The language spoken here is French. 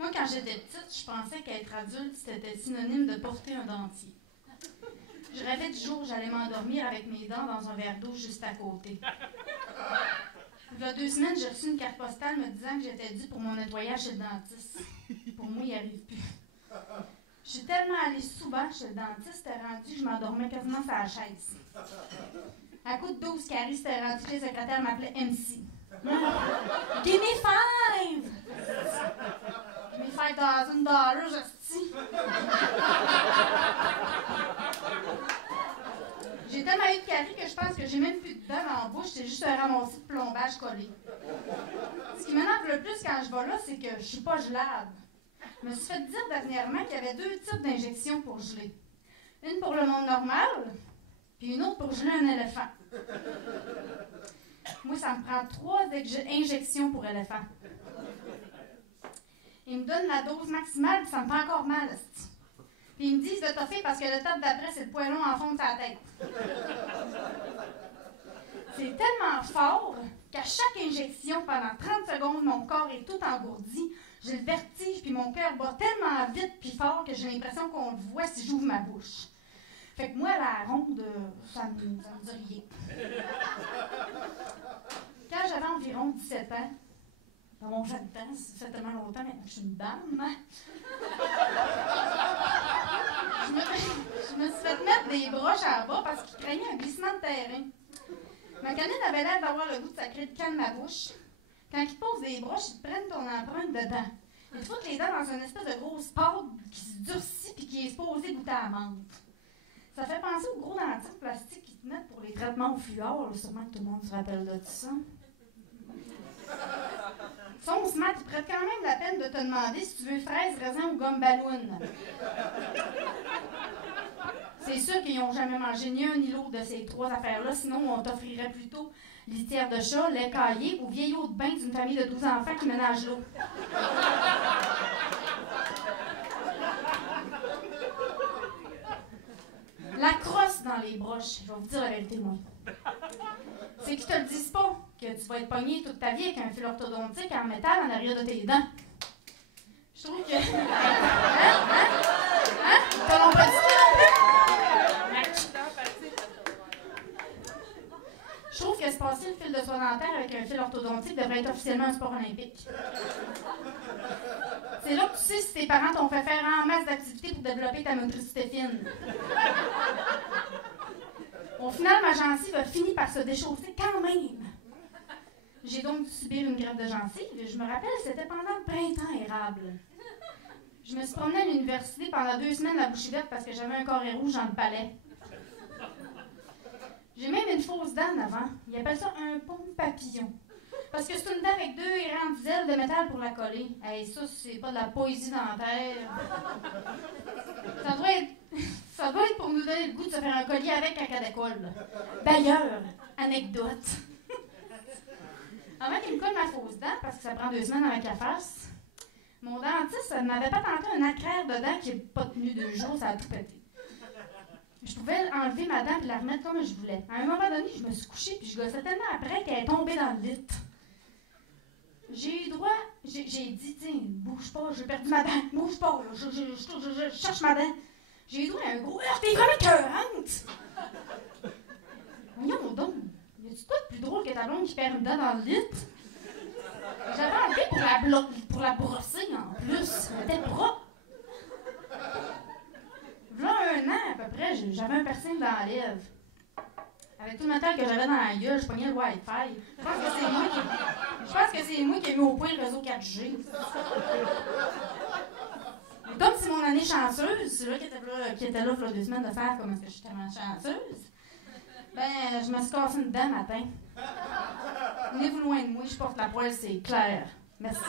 Moi, quand j'étais petite, je pensais qu'être adulte, c'était synonyme de porter un dentier. Je rêvais du jour où j'allais m'endormir avec mes dents dans un verre d'eau juste à côté. Il y a 2 semaines, j'ai reçu une carte postale me disant que j'étais due pour mon nettoyage chez le dentiste. Pour moi, il n'y arrive plus. Je suis tellement allée souvent chez le dentiste, c'était rendu que je m'endormais quasiment sur la chaise. À coup de 12 caries, c'était rendu que les secrétaires m'appelaient MC. Give me 5! Give me $5,000, hostie! J'ai tellement eu de caries que je pense que j'ai même plus de dents dans la bouche, c'est juste un ramassis de plombage collé. Ce qui m'énerve le plus quand je vais là, c'est que je suis pas gelable. Je me suis fait dire dernièrement qu'il y avait 2 types d'injections pour geler. Une pour le monde normal, puis une autre pour geler un éléphant. Moi, ça me prend 3 injections pour éléphant. Ils me donnent la dose maximale, puis ça me fait encore mal. Puis ils me disent de toffer parce que le top d'après, c'est le poêlon en fond de sa tête. C'est tellement fort qu'à chaque injection, pendant 30 secondes, mon corps est tout engourdi. J'ai le vertige, puis mon cœur bat tellement vite puis fort que j'ai l'impression qu'on le voit si j'ouvre ma bouche. Fait que moi, la ronde, ça me dit rien. Quand j'avais environ 17 ans, dans mon jeune temps, ça fait tellement longtemps, maintenant je suis une dame, je me suis fait mettre des broches à bas parce qu'il craignait un glissement de terrain. Ma canine avait l'air d'avoir le goût de sacrer de canne ma bouche. Quand ils posent des broches, ils te prennent ton empreinte dedans. Ils te foutent les dents dans une espèce de grosse pâte qui se durcit et qui est supposée goûter à la menthe. Ça fait penser aux gros dentiers de plastique qui te mettent pour les traitements au fluor. Sûrement que tout le monde se rappelle de ça. Son smart, il prête quand même la peine de te demander si tu veux fraise, raisin ou gomme ballon. C'est sûr qu'ils n'ont jamais mangé ni un ni l'autre de ces 3 affaires-là, sinon on t'offrirait plutôt litière de chat, lait caillé ou vieil eau de bain d'une famille de 12 enfants qui ménage l'eau. La crosse dans les broches, je vais vous dire la vérité, moi. C'est qu'ils te le disent pas, que tu vas être pogné toute ta vie avec un fil orthodontique en métal en arrière de tes dents. Je trouve que... Ils te l'ont pas dit non plus? Je trouve que se passer le fil de soie dentaire avec un fil orthodontique devrait être officiellement un sport olympique. C'est là que tu sais si tes parents t'ont fait faire en masse d'activités pour développer ta motricité fine. Au final, ma gencive a fini par se déchausser quand même. J'ai donc dû subir une greffe de gencive. Je me rappelle, c'était pendant le printemps érable. Je me suis promenée à l'université pendant 2 semaines la bouche ouverte parce que j'avais un carré rouge dans le palais. J'ai même une fausse dent en avant. Ils appellent ça un pont papillon. Parce que c'est une dent avec 2 grandes ailes de métal pour la coller. Hey, ça, c'est pas de la poésie dentaire. Ça doit être pour nous donner le goût de se faire un collier avec un cas d'école. D'ailleurs, anecdote. Avant qu'il me colle ma fausse dent, parce que ça prend 2 semaines avec la face, mon dentiste m'avait pas tenté un acraire dedans qui n'est pas tenu 2 jours, ça a tout pété. Je pouvais enlever ma dent et la remettre comme je voulais. À un moment donné, je me suis couchée puis je gossais tellement après qu'elle est tombée dans le lit. J'ai eu droit, j'ai dit, tiens, bouge pas, j'ai perdu ma dent, bouge pas, là, je cherche ma dent. J'ai eu droit à un gros heure, t'es vraiment écœurante! Voyons donc, y a-tu quoi de plus drôle que ta blonde qui perd une dent dans le lit? J'avais enlevé pour la brosser en plus, elle était propre. Là, 1 an à peu près, j'avais un piercing dans la lèvre. Avec tout le métal que j'avais dans la gueule, je pognais le Wi-Fi. Je pense que c'est moi qui ai mis au point le réseau 4G. Mais comme c'est mon année chanceuse, c'est là qui était là pour 2 semaines de faire comme est-ce que je suis tellement chanceuse, ben, je me suis cassé une dent matin. Venez-vous loin de moi, je porte la poêle, c'est clair. Merci.